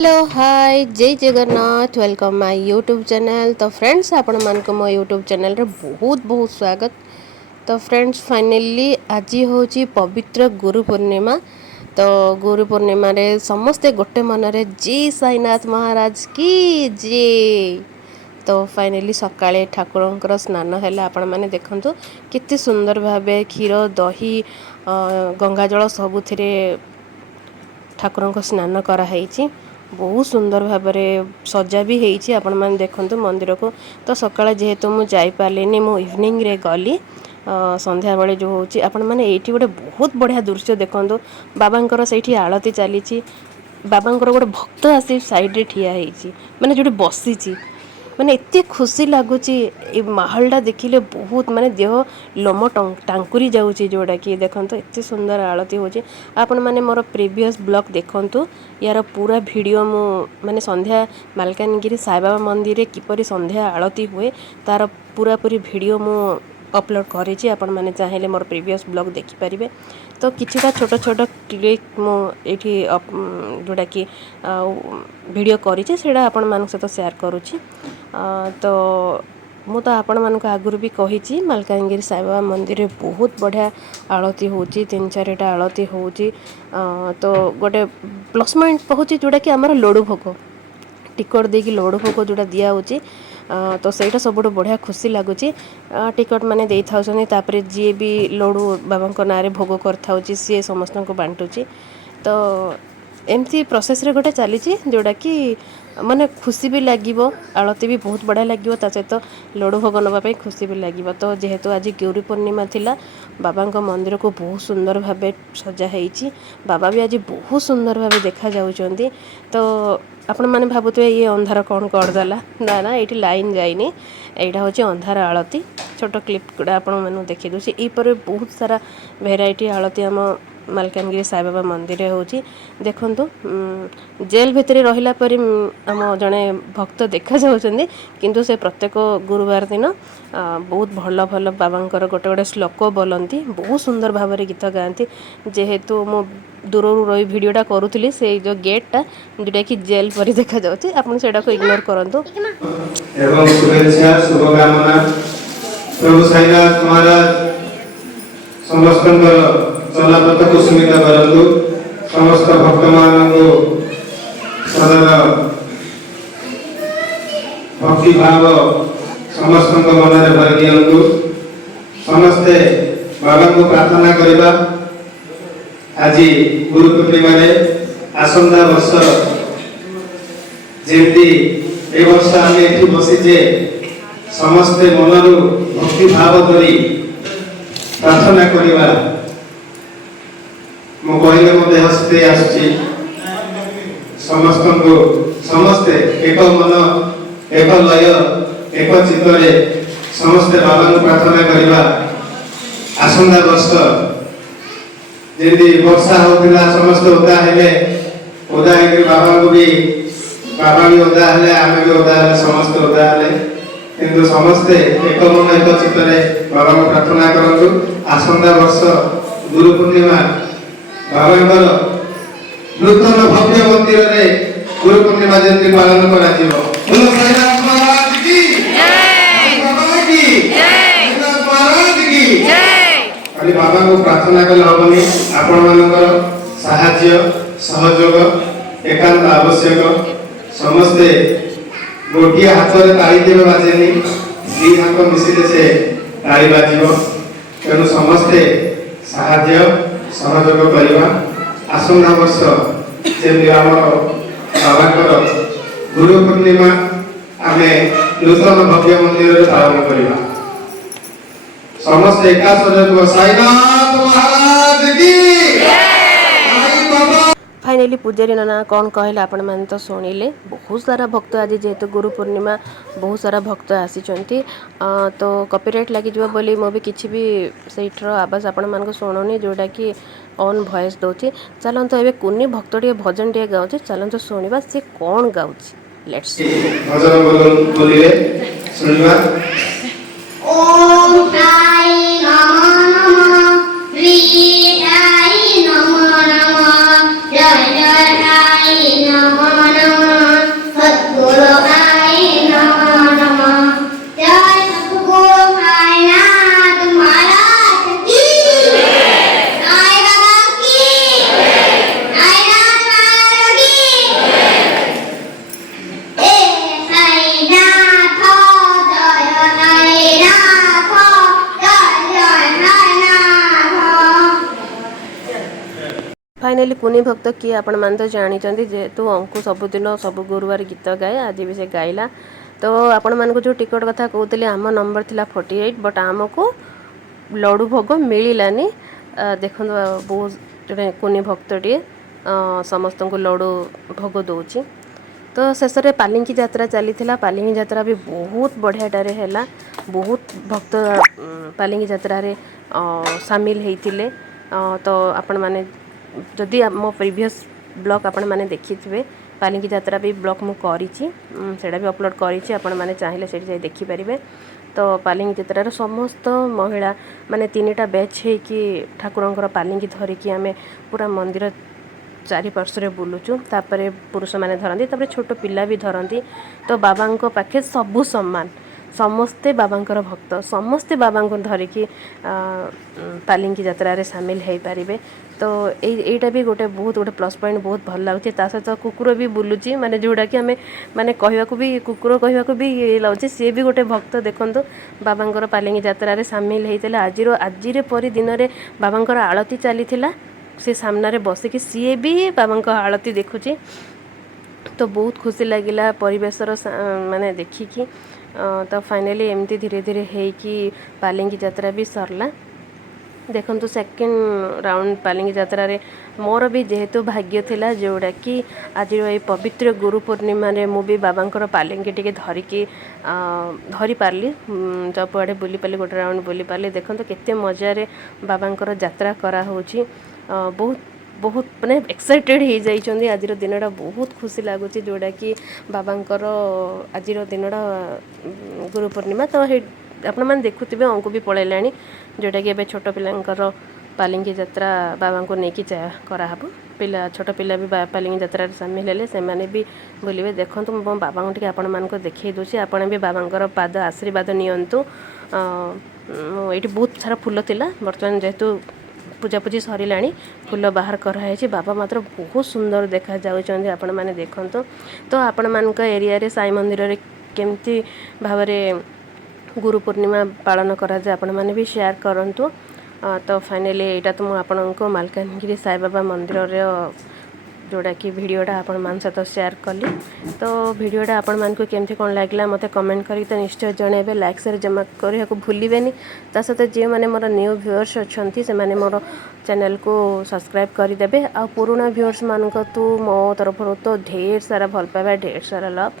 Hello hi जय Jagannath welcome my YouTube channel. तो friends आपण मान को मो यूट्यूब चैनल रे बहुत बहुत स्वागत। तो फ्रेंड्स फाइनली आज होची पवित्र गुरु पूर्णिमा। तो गुरु पूर्णिमा रे समस्ते गोटे मन रे जय साईनाथ महाराज की जय। तो फाइनली सकाळे ठाकुरंकर स्नान हैला आपण माने देखंतु केते सुंदर भाबे क्षीर दही गंगा जल सबुथिरे ठाकुरंक स्नान करा हैची। बहुत सुंदर भाव सजा भी होती आपण मैंने देखते मंदिर को। तो सकाଳେ जेहेतु मुझे जापारे मु इवनिंग रे गली संध्या बेले जो होची आपण मैंने ये गोटे बहुत बढ़िया दृश्य देखो। बाबांकर से आलती चली बाबांकर गोटे भक्त आसी साइड रे ठिया होती माने जो बसी माने एते खुशी लगुच माहौलटा देखिले बहुत माने देह लोम टांकुरी जाऊँगी जोड़ा कि देखो एत सुंदर आलती होची। आपण माने मोर प्रीवियस ब्लॉग देखंतु यार पूरा वीडियो मु माने संध्या मालकानगिरी साईबाबा मंदिर रे किपरि संध्या आलती हुए तार पूरा पूरी वीडियो मु अपलोड करेछि। आपण माने चाहेले मोर प्रीवियस ब्लॉग देखि परिबे। तो किछटा छोट छोट क्लिप मु एठी जोड़ा कि वीडियो करेछि सेडा आपण मान सहित शेयर करूछि। तो मु तो आपण मानक आगुरी भी कही मालकानगिरी साईबाबा मंदिर रे बहुत बढ़िया आलती होची 3-4टा आलती होची। तो गोटे प्लस पॉइंट कहूँ जोड़ा कि आमर लड्डू भोग टिकट देकी लड्डू भोग जोड़ा दिया होची। तो सहीटा सब बढ़िया खुशी लगुच टिकट माने दे था तापर जी भी लड्डू बाबा ना भोग कर सी समस्त को बांटुची। तो एमती प्रोसेस रे गोटे चली जोड़ा कि माने खुशी भी लगे आलती भी बहुत बढ़िया लगे सहित लड्डू भोग नापी खुशी भी लगे। तो जेहेतु आज गुरु पूर्णिमा थिला बाबा मंदिर को बहुत सुंदर भाव सजा है। बाबा भी आज बहुत सुंदर भाव देखा जाउछंती। तो आपण मैंने भावुए ये अंधार कौन करदेला ना ना ये लाइन जाइनी यहाँ हूँ अंधार आलती छोट क्लिप गुड़ा आपण मैंने देखी दूसरी यपर बहुत सारा भेराइटी आलती आम मालकानगिरी साईबाबा मंदिर होची। देखंतु जेल भितर रहिला परी आम जड़े भक्त देखा जाउछंती किंतु से प्रत्येक गुरुवार दिन बहुत भल भल बाबांकर गोटे गोटे श्लोक बोलती बहुत सुंदर भाव में गीत गाती। जेहेतु मो दूर रही भिडटा करूली से जो गेटा जोटा कि जेल परी देखा जाउछि आपण सेटा को इग्नोर करंतु। एवं शुभेच्छा शुभकामना प्रभु साईनाथ महाराज समस्त चलापथ कुसुमित करतु समस्त भक्त मान सदा भक्ति भाव समस्त मन में भर दियंतु। समस्ते बाबा को प्रार्थना करवा आज गुरु पूर्णिमा आसंता वर्ष जमी ए वर्ष आम ये बसीचे समस्ते मनरू भक्ति भाव करी प्रार्थना करवा मो कहले मो देह स्थिति आसुची समस्त को समस्ते एक मन एक लय एक चित्तरे समस्ते बाबा को प्रार्थना करवा आसंता वर्ष जमी वर्षा होता समस्त ओदा हेले ओदा बाबा को भी बाबा भी ओदा हेले आम भी ओदा हेले समस्त ओदा हेले किंतु समस्ते एक मन एक चित्तरे बाबा को प्रार्थना करंतु। आसंता वर्ष गुरु पूर्णिमा बाबा नूतन भव्य मंदिर रे गुरु पूर्णिमा जयंती पालन करा जीवो। बोलो साईनाथ महाराज की जय, बाबा की जय, महाराज की जय। खाली बाबा को प्रार्थना कले हबनी आपण मानकर सहाय्य सहयोग एकांत आवश्यक। समस्ते गोटे हाथ में ताली देवे बाजेनी दी हाथ मिसिले से ताली बाजिबो। तेणु समस्ते सहाय्य सहयोग करवा आसंता वर्ष जमी आम बाबा गुरु पूर्णिमा आम नूतन भव्य मंदिर पालन करवा समस्त एका स्वर साईनाथ महाराज की फाइनली पूजारी नाना कौन कहले आपण मैंने तो शुणिले। बहुत सारा भक्त आज जेहेतु गुरु पूर्णिमा बहुत सारा भक्त आसीचंती। तो कॉपीराइट लगी जो बोली मो भी किसी भी सेठर आवाज आपण मान शुणुनी जोटा कि ऑन वॉइस दौची। चलते एवं कुनी भक्त टे भजन टे गाँचे चलते शुणा सी कौन गाँच लेट्स भजन बोलिए सुनिबा। ओम साई नमः नमः श्री साई नमः नमः जय जय साई नमः नमः। फाइनाली कुनी भक्त किए आपण मान तो जानी जेहेतु अंकु सबुदिन सब गुरुवार गीत गाए आज भी से गाइला तो आपण मान जो टिकट कथा कहते आम नंबर थिला 48 बट आमको लडू भोग मिलानी देखो बहुत जड़े कुनी भक्तटे समस्त को लडू भोग दौची तो शेष में पालिंकी यात्रा चली पालिंकी यात्रा भी बहुत बढ़ियाटारे है बहुत भक्त पालिंकी यात्रा रे सामिल होते तो आपण माने जदि मो प्रीवियस ब्लॉग आपण माने देखी थे पालिंकी यात्रा भी ब्लॉग मु करिछि सेटा भी अपलोड करिछि आपण माने चाहिले सेठी जाई देखि परिबे तो पालिंकी यात्रा रे समस्त महिला माने तीनटा बैच है कि ठाकुरंकर पालिंकी धरिकी आमे पूरा मंदिर चारि पार्श्व बुलुचु तापर पुरुष मैंने धरती तापर छोट पिला भी धरती तो बाबा पाखे सबू सम्मान समस्ते बाबांकर भक्त समस्ते बाबा को धरिकी पालिंकी यात्रा रे सामिल हो पारे तो यहीटा भी गोटे बहुत गोटे प्लस पॉइंट बहुत भल लगुच सहित कुकुर भी बुलूची माने जोड़ा कि आम माने कहवाक भी कुकुर कहवाक भी ये लगुच सी भी गोटे भक्त देखु बाबांकर पालिंकी यात्रा रे सामिल होता आज परी दिन में बाबांकर आलती चली से सामने बसिकी सी भी बाबा आलती देखुची तो बहुत खुशी लगिला परिवेशर माने देखिकी तो फाइनली एमती धीरे धीरे होइकी पालिंकी यात्रा भी सरला देखंतु सेकेंड राउंड पालिंकी यात्रा रे मोर भी जेहेतु भाग्य थिला जोड़ा कि आज ये पवित्र गुरु पूर्णिमा रे मु भी बाबांकर पालिंकी टिके धरिकी धरी पारली जब आड़े बुली पाली गोटे राउंड बुली पाली देखंतु केते मजा रे बाबांकर यात्रा करा होची बहुत बहुत माने एक्साइटेड हो जाइछन्ती आज दिनटा बहुत खुशी लगुच जोड़ा कि बाबांकर आज दिनटा गुरु पूर्णिमा तो आपण मैंने देखुवे अंकु भी पलैला जोटा कि एबे छोट पिलांकर पालिंकी यात्रा बाबा को लेकिन कराहब पिला छोट पिला भी पालिंकी यात्रा सामिल हेले से माने भी बोलिए देखो मो बाबा को आपण मानक देखई दूसरी आपण भी बाबांकर पाद आशीर्वाद नियंतु ये बहुत सारा फूल थिला बर्तमान जेहेतु पूजापूजी सरिला फूल बाहर कराई बाबा मात्र बहुत सुंदर देखा जाउछन्ती आपण माने देखंतु तो आपण मानक एरिया रे साई मंदिर रे केमती भाव गुरु पूर्णिमा पालन करा जाए आपण माने भी शेयर करंतु तो फाइनली एटा तो आपको मालकानगिरी साई बाबा मंदिर रे जोड़ा कि वीडियोटा आपण मान सहित शेयर कली तो वीडियोटा आपण मान को केमती कौन लगला मते कमेंट करी तो निश्चय जनइबे लाइक शेयर जमा करिया को भूलिबेनी ता सहित जे माने मोर न्यू व्यूअर्स अछंती से माने मोर चैनल को सब्सक्राइब करदेवे आ पुराना व्यूअर्स मानक तो मो तरफ तो ढेर सारा भल पाइबा ढेर सारा लव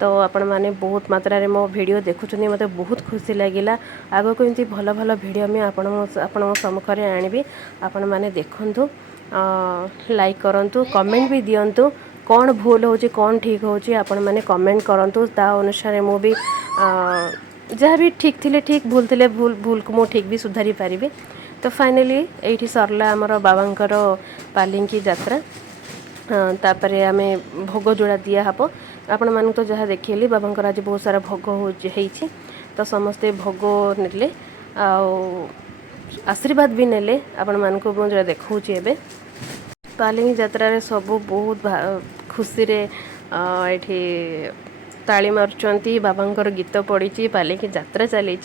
तो आपण माने बहुत मात्रा रे मो वीडियो देखुछनी मते बहुत खुशी लागिला आगो को एंती भल भल वीडियो में आपण सम्मुख रे आनिबी आपण माने देखंतु लाइक करंतु कमेंट भी दियंतु कौन भूल होची कौन ठीक होची आपण माने कमेंट करंतु ता अनुसार मो भी जहाँ भी ठीक थिले ठीक भूल थिले भूल भूल को मो ठीक भी सुधारी पारिबे तो फाइनली एठी सरला हमर बाबांकर पालिंकी यात्रा तापरे आमे भोग जोड़ा दिया हबो आपण मानक तो जहाँ देखिली बाबांकर आज बहुत सारा भोग होइछि तो समस्ते भोग नेले आ आशीर्वाद भी नेले आपण मानक मु जो देखौछि एबे पालिंकी यात्रा रे सब बहुत खुशी रे एठी ताली मारुचंती बाबांकर गीत पड़ी पालिंकी यात्रा चली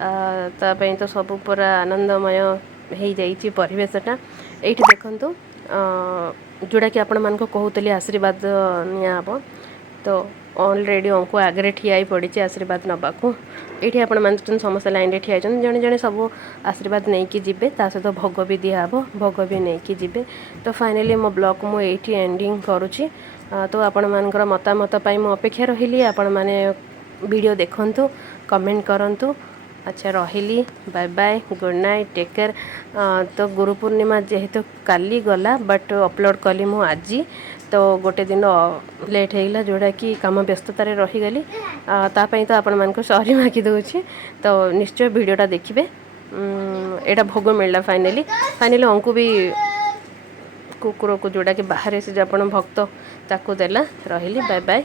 तो सब पूरा आनंदमय हो जाइए परिवेशटा ये देखु जोड़ा कि आपण मानक कहूली आशीर्वाद नियाब तो ऑलरेडी अंकु आगे ठिया पड़ी आशीर्वाद नबाकू ये आपण मान समस्त लाइन ठिया जड़े जड़े सब आशीर्वाद नहीं कि जीवे ता सहित भोग भी दिहब भोग भी नहीं कि जीवे तो फाइनली मो ब्लॉग मु एठी एंडिंग करुच्ची तो आपण मानकर मतामत पाई मु अपेक्षा रही आपण माने वीडियो देखंतु कमेंट करंतु अच्छा रही bye bye good night take care तो गुरु पूर्णिमा जेहेतु काली गला बट अपलोड कली मु आज तो गोटे दिन लेट होगा जोड़ा कि कम व्यस्ततार रहीगली तापाई तो आपण मानक सॉरी मागी दूची तो निश्चय वीडियोटा देखिए एटा भोग मिलला फाइनली अंकु भी कुकुर को जोड़ा कि बाहर से जो भक्त ताकू देला रही बाय बाय।